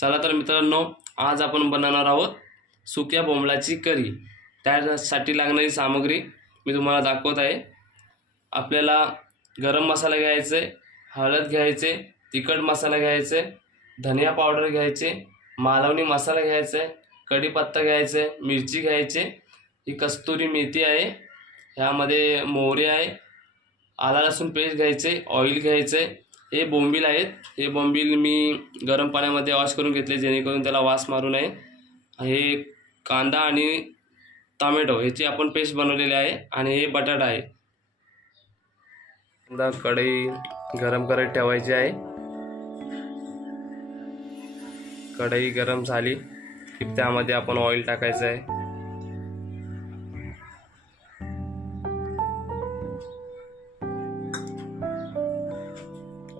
चला तर मित्रांनो, आज आपण बनवणार आहोत सुक्या बोंबलाची करी। त्यासाठी लागणारी सामग्री मी तुम्हाला दाखवत आहे। आपल्याला गरम मसाला घ्यायचा आहे, हळद घ्यायचे, तिखट मसाला घ्यायचे, धनिया पावडर घ्यायचे, मालवणी मसाला घ्यायचा आहे, कढीपत्ता घ्यायचा आहे, मिरची घ्यायचे, ही कस्तुरी मेथी आहे, ह्यामध्ये मोहरी आहे, आला लसूण पेस्ट घ्यायचे, ऑइल घ्यायचे। हे बोंबील आहेत। हे बोंबील मी गरम पाण्यामध्ये वॉश करून घेतले जेणेकरून त्याला वास मारू नये। हे कांदा आणि टोमॅटो याची आपण पेस्ट बनवलेली आहे आणि हे बटाटा आहे। आता कढई गरम करत ठेवायची आहे। कढई गरम झाली की त्यामध्ये आपण ऑइल टाकायचं आहे।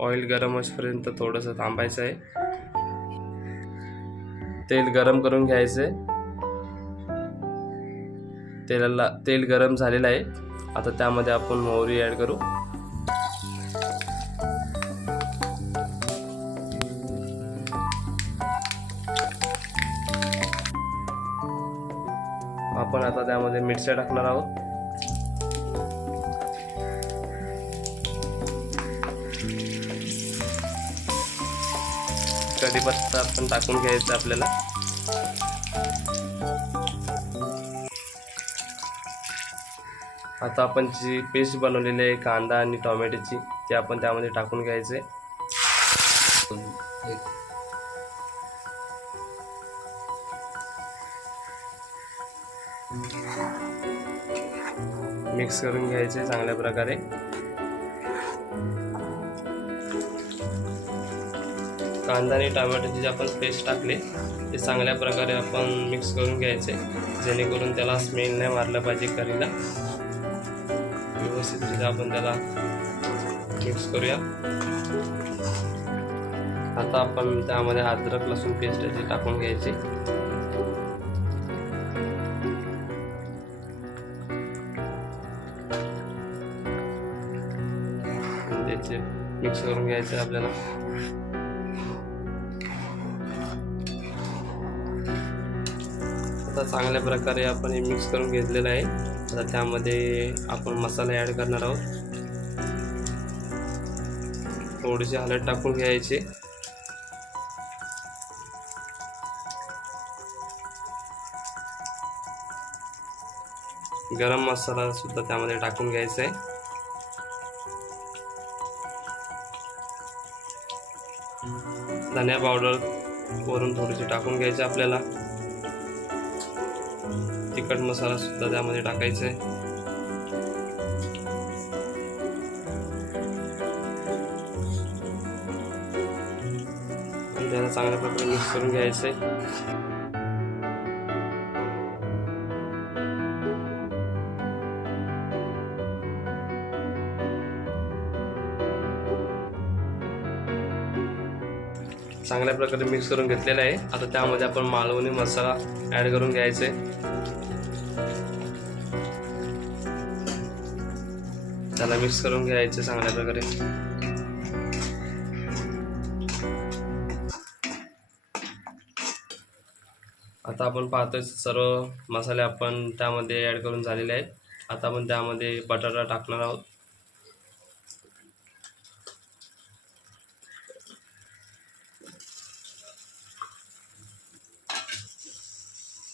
ऑइल गरम होईपर्यंत थोडंसं थांबायचं आहे। तेल गरम करून घ्यायचे। तेल गरम झालेलं आहे। आता त्यामध्ये आपण मोहरी ॲड करू। आपण आता त्यामध्ये मिरच्या टाकणार आहोत। कढीपत्ता पण टाकून घ्यायचा आपल्याला। आता आपण जी पेस्ट बनवलेली आहे कांदा आणि टोमॅटोची ती आपण त्यामध्ये टाकून घ्यायचे। मिक्स करून घ्यायचे चांगल्या प्रकारे। कांदा आणि टोमॅटोची जी आपण पेस्ट टाकले ते चांगल्या प्रकारे आपण मिक्स करून घ्यायचे जेणेकरून त्याला स्मेल नाही मारला पाहिजे करीला। व्यवस्थितरित्या आपण त्याला मिक्स करूया। आता आपण त्यामध्ये अद्रक लसूण पेस्ट जी टाकून घ्यायची। त्याचे मिक्स करून घ्यायचे आपल्याला। आता चांगल्या प्रकारे आपण हे मिक्स करून घेतलेलं आहे। आता त्यामध्ये आपण मसाले ॲड करणार आहोत। थोडीशी हळद टाकून घ्यायची। गरम मसाला सुद्धा त्यामध्ये टाकून घ्यायचा आहे। धनिया पावडर वरून थोडीशी टाकून घ्यायची आपल्याला। तिखट मसाला सुद्धा त्यामध्ये टाकायचा आहे। आणि त्याला चांगल्या प्रकारे मिक्स करून घ्यायचं आहे। चांगल्या प्रकारे मिक्स करून घेतलेला आहे। आता त्यामध्ये आपण मालवणी मसाला ॲड करून घ्यायचे। त्याला मिक्स करून घ्यायचे चांगल्या प्रकारे। आता आपण पाहतोय सर्व मसाले आपण त्यामध्ये ॲड करून झालेले आहेत। आता आपण त्यामध्ये बटाटा टाकणार आहोत।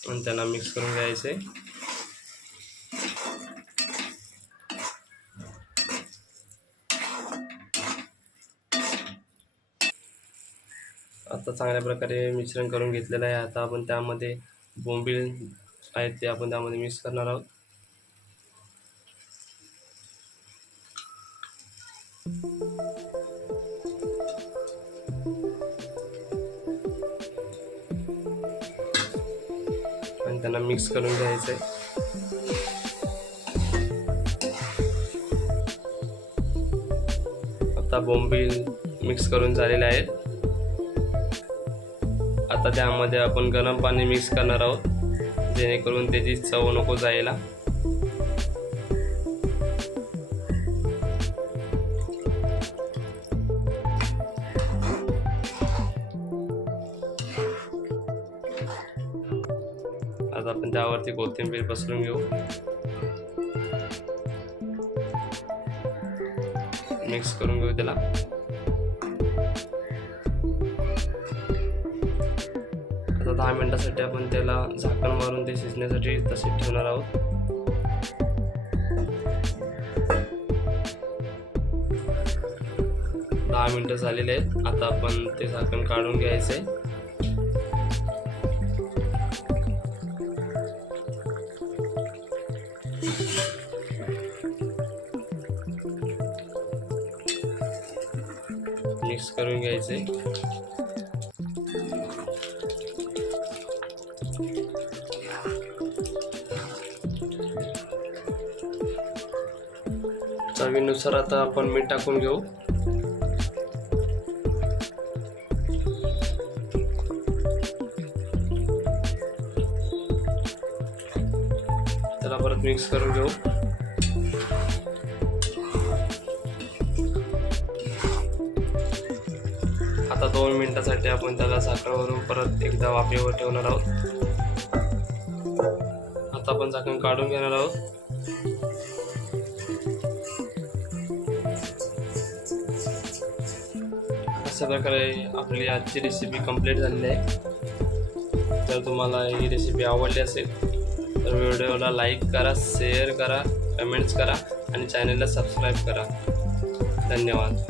आणि त्याला मिक्स करून घ्यायचे। आता चांगल्या प्रकारे मिश्रण करून घेतलेलं आहे। आता आपण त्यामध्ये बोंबील आहेत ते आपण त्यामध्ये मिक्स करणार आहोत। आणि त्यांना मिक्स करून घ्यायचं आहे। आता बोंबील मिक्स करून झालेले आहेत। आता त्यामध्ये आपण गरम पाणी मिक्स करणार आहोत जेणेकरून त्याची चव नको जायला। आता आपण त्यावरती कोथिंबीर पसरून घेऊ. मिक्स करून घेऊ त्याला. आता 10 मिनिटासाठी आपण त्याला झाकण मारून ते शिजण्यासाठी तसेच ठेवणार आहोत. दहा मिनिटं झालेले आहेत. आता आपण ते झाकण काढून घ्यायचे. मिक्स करून घ्यायचे. चवीनुसार आता आपण मीठ टाकून घेऊ. त्याला परत मिक्स करून घेऊ. आता 2 मिनिटासाठी आपण त्याला झाकणावरून परत एकदा वाफेवर ठेवणार आहोत. आता आपण झाकण काढून घेणार आहोत. अशा प्रकारे आपली आजची रेसिपी कंप्लीट झालेली आहे. जर तुम्हाला ही रेसिपी आवडली असेल तर व्हिडिओला लाईक करा, शेअर करा, कमेंट्स करा आणि चॅनलला सबस्क्राईब करा. धन्यवाद.